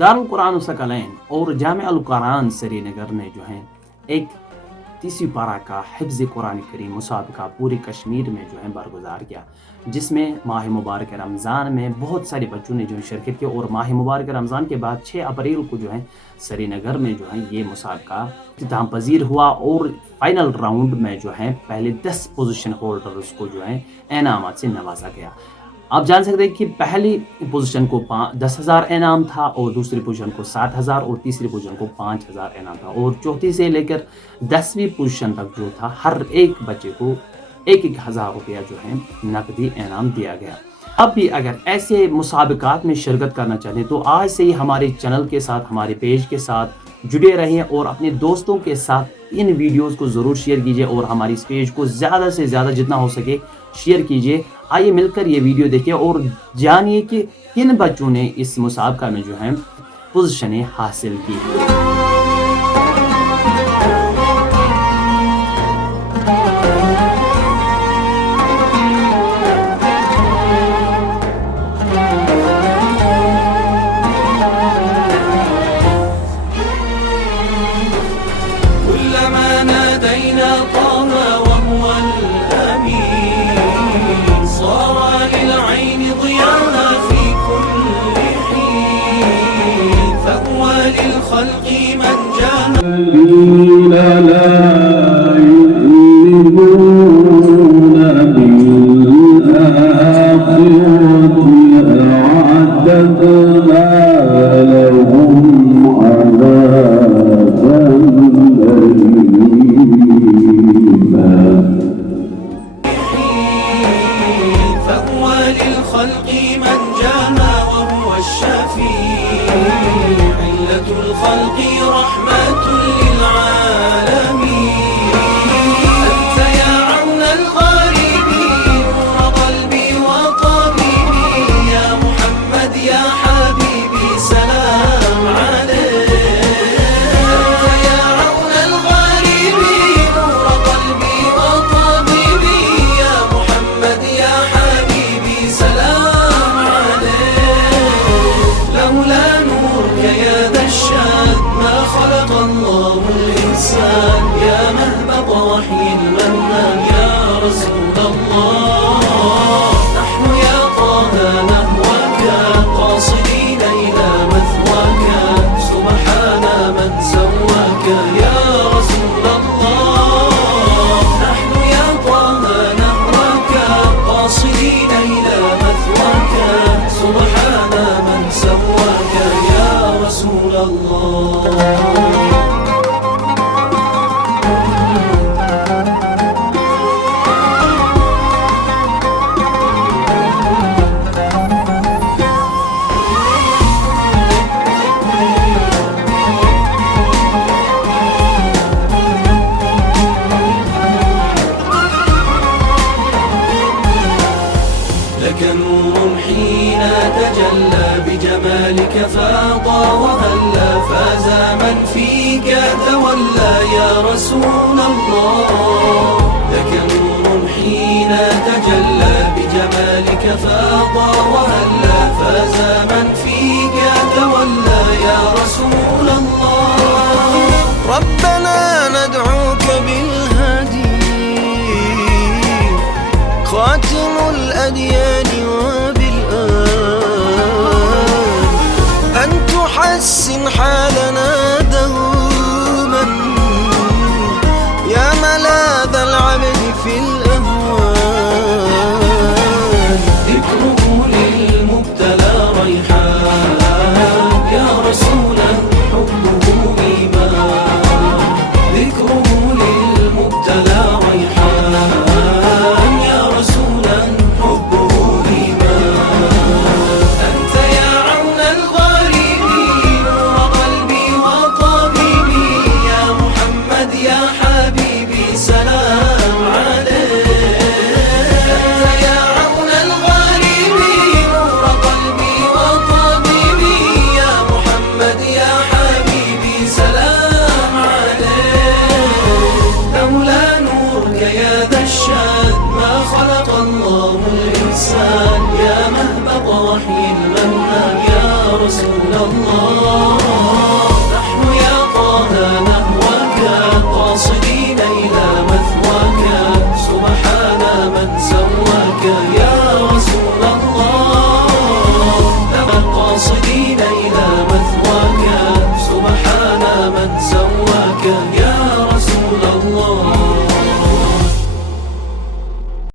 दारुल कुरान सकलैन और जामिअल कुरान श्रीनगर ने जो है एक 30वीं पारा का हिफ्ज़ कुरान करीम मुसाबिका पूरे कश्मीर में जो है बरगुज़ार किया, जिसमें माह मुबारक रमज़ान में बहुत सारे बच्चों ने जो है शिरकत की। और माह मुबारक रमज़ान के बाद 6 अप्रैल को जो है श्रीनगर में जो है ये मुसाबिका इख्तिताम पजीर हुआ और फाइनल राउंड में जो है पहले 10 पोजीशन होल्डर्स को जो है इनामात से नवाजा गया। आप जान सकते हैं कि पहली पोजीशन को 10,000 इनाम था और दूसरी पोजीशन को 7,000 और तीसरी पोजीशन को 5,000 इनाम था और चौथी से लेकर 10वीं पोजीशन तक जो था हर एक बच्चे को 1,000 रुपया जो है नकदी इनाम दिया गया। अब भी अगर ऐसे मुसाबिकात में शिरकत करना चाहते हैं तो आज से ही हमारे चैनल के साथ, हमारे पेज के साथ जुड़े रहें और अपने दोस्तों के साथ इन वीडियोस को ज़रूर शेयर कीजिए और हमारी इस पेज को ज़्यादा से ज़्यादा जितना हो सके शेयर कीजिए। आइए मिलकर ये वीडियो देखिए और जानिए कि किन बच्चों ने इस मुसाबका में जो है पोजीशनें हासिल की। بجمالك فاضى وهلا فاز من فيك تولى يا رسول الله. لك نور حين تجلى بجمالك فاضى وهلا فاز من فيك تولى يا رسول الله. ربنا ندعوك بالهدي خاتم الأديان حسن حالنا دوما يا ملاذ العبد في الأهوال. ذكره للمبتلى ريحان يا رسولا حبه إيمان. ذكره للمبتلى ريحان يا رسولا حبه إيمان. أنت يا عون الغريب الله